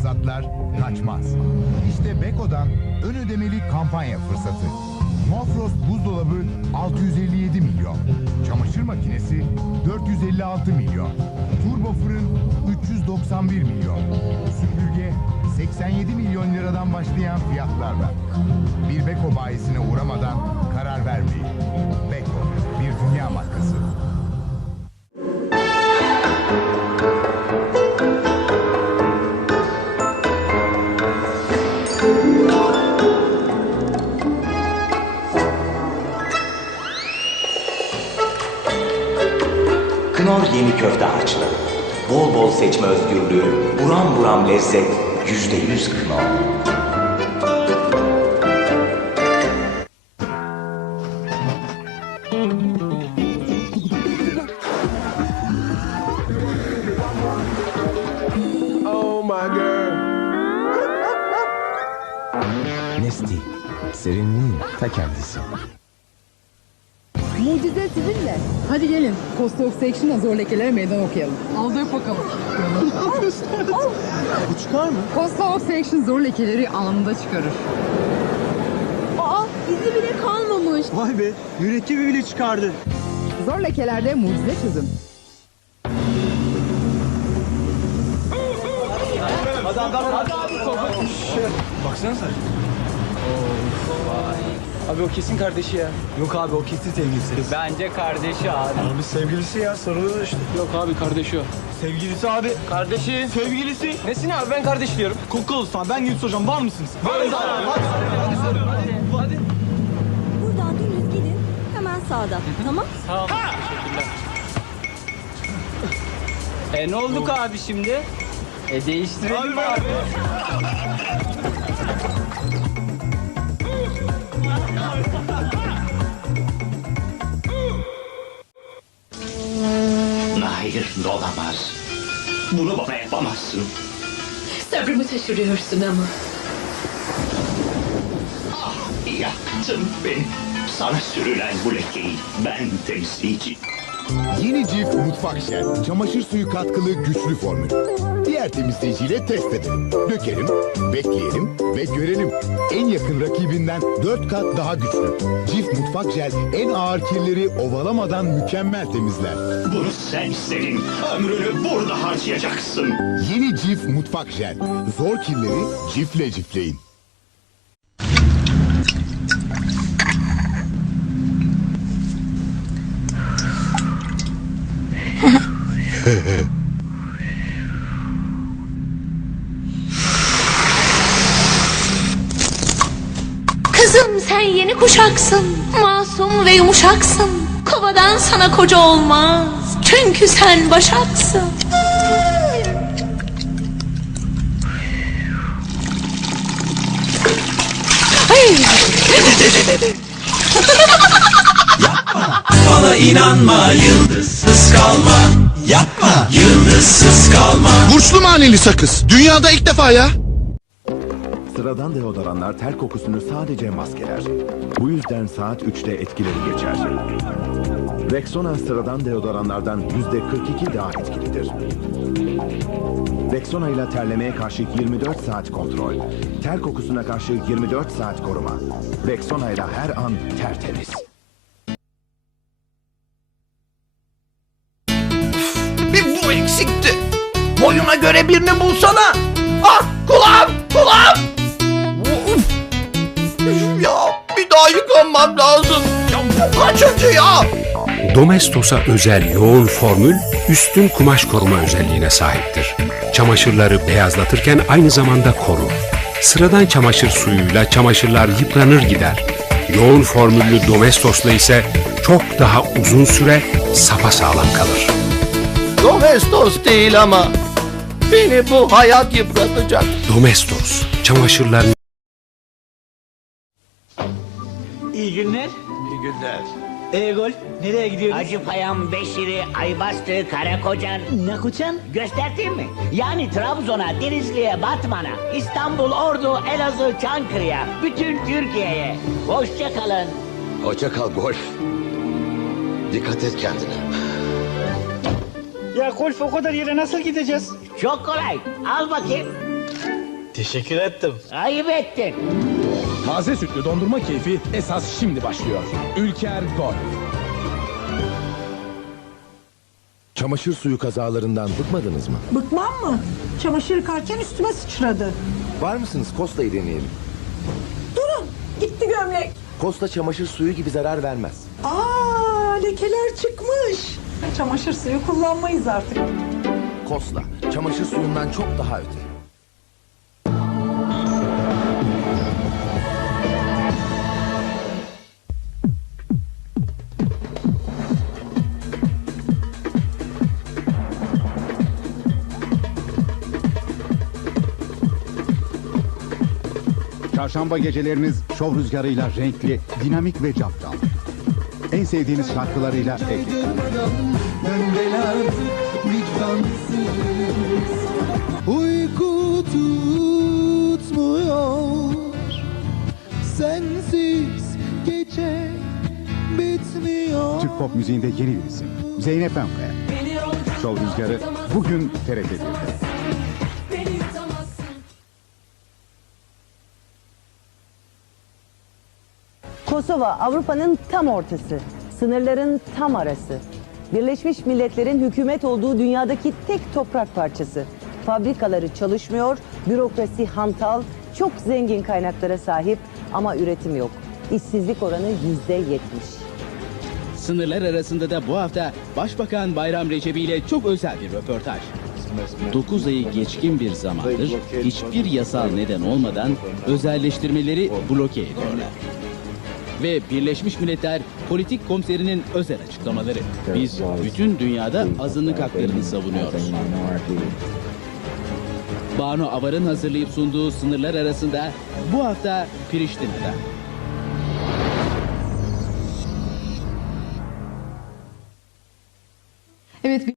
fırsatlar kaçmaz. İşte Beko'dan ön ödemeli kampanya fırsatı. Mofrost buzdolabı 657 milyon. Çamaşır makinesi 456 milyon. Turbo fırın 391 milyon. Süpürge 87 milyon liradan başlayan fiyatlarla. Bir Beko bayisine uğramadan Knorr yeni köfte harçları. Bol bol seçme özgürlüğü, buram buram lezzet, yüzde yüz Knorr. Oh my girl. Nesti, serinliğin ta kendisi. Mucize sizinle. Hadi gelin. Cost of Section'a zor lekelere meydan okuyalım. Al dök bakalım. Bu çıkar mı? Cost of Section zor lekeleri anında çıkarır. Aa izi bile kalmamış. Vay be mürekkebi bile çıkardı. Zor lekelerde mucize çözüm. Baksanıza. Abi o kesin kardeşi ya. Yok abi o kesin sevgilisi. Bence kardeşi abi. Abi sevgilisi ya sarılıyor işte. Yok abi kardeşi o. Sevgilisi abi. Kardeşi. Sevgilisi. Nesin abi ben kardeş diyorum. Kokkal Usta ben Yunus hocam var mısınız? Buradan dümdüz gidin. Hemen sağda. Tamam? Sağ ol. Teşekkürler. E ne olduk abi şimdi? E değiştirelim abi. Hayır olamaz. Bunu bana yapamazsın. Sabrımı taşırıyorsun ama. Ah yaktın beni. Sana sürülen bu lekeyi ben temsilci. Yeni Cif Mutfak Jel. Çamaşır suyu katkılı güçlü formül. Diğer temizleyiciyle test edelim. Dökelim, bekleyelim ve görelim. En yakın rakibinden 4 kat daha güçlü. Cif Mutfak Jel en ağır kirleri ovalamadan mükemmel temizler. Bunu sen istedin. Ömrünü burada harcayacaksın. Yeni Cif Mutfak Jel. Zor kirleri cifle cifleyin. Kuşaksın. Masum ve yumuşaksın. Kovadan sana koca olmaz. Çünkü sen başaksın. Ay. Bana inanma yıldızsız kalma. Yapma yıldızsız kalma. Burçlu maneli sakız. Dünyada ilk defa ya. Sıradan deodoranlar ter kokusunu sadece maskeler. Bu yüzden saat 3'te etkileri geçer. Rexona sıradan deodoranlardan %42 daha etkilidir. Rexona ile terlemeye karşı 24 saat kontrol. Ter kokusuna karşı 24 saat koruma. Rexona ile her an tertemiz. Domestos'a özel yoğun formül üstün kumaş koruma özelliğine sahiptir. Çamaşırları beyazlatırken aynı zamanda korur. Sıradan çamaşır suyuyla çamaşırlar yıpranır gider. Yoğun formüllü Domestos'la ise çok daha uzun süre sapasağlam kalır. Domestos değil ama. Beni bu hayat yıpratacak. Domestos, çamaşırların İyi günler. İyi günler. E-gol. Nereye gidiyoruz? Acı payam beşiri, Aybastı, Karakocan. Ne kuçan? Göstereyim mi? Yani Trabzon'a, Denizli'ye, Batman'a, İstanbul, Ordu, Elazığ, Çankırı'ya, bütün Türkiye'ye. Hoşça kalın. Hoşça kal golf. Dikkat et kendine. Ya golf o kadar yere nasıl gideceğiz? Çok kolay. Al bakayım. Teşekkür ettim. Ayıp ettin. Taze sütlü dondurma keyfi esas şimdi başlıyor. Ülker Gol. Çamaşır suyu kazalarından bıkmadınız mı? Bıkmam mı? Çamaşır yıkarken üstüme sıçradı. Var mısınız Kosta'yı deneyelim. Durun gitti gömlek. Kosta çamaşır suyu gibi zarar vermez. Aa lekeler çıkmış. Çamaşır suyu kullanmayız artık. Kosta çamaşır suyundan çok daha öte. Çarşamba geceleriniz şov rüzgarıyla renkli, dinamik ve capcal. En sevdiğiniz şarkılarıyla Ege. Uyku tutmuyor Sensiz gece bitmiyor Türk pop müziğinde yeni bir isim. Zeynep Enkaya. Şov rüzgarı bugün TRT Kosova Avrupa'nın tam ortası, sınırların tam arası. Birleşmiş Milletler'in hükümet olduğu dünyadaki tek toprak parçası. Fabrikaları çalışmıyor, bürokrasi hantal, çok zengin kaynaklara sahip ama üretim yok. İşsizlik oranı yüzde yetmiş. Sınırlar arasında da bu hafta Başbakan Bayram Recebi ile çok özel bir röportaj. 9 ayı geçkin bir zamandır hiçbir yasal neden olmadan özelleştirmeleri bloke ediyorlar. Ve Birleşmiş Milletler Politik Komiserinin özel açıklamaları. Biz bütün dünyada azınlık haklarını savunuyoruz. Banu Avar'ın hazırlayıp sunduğu sınırlar arasında bu hafta Priştine'de.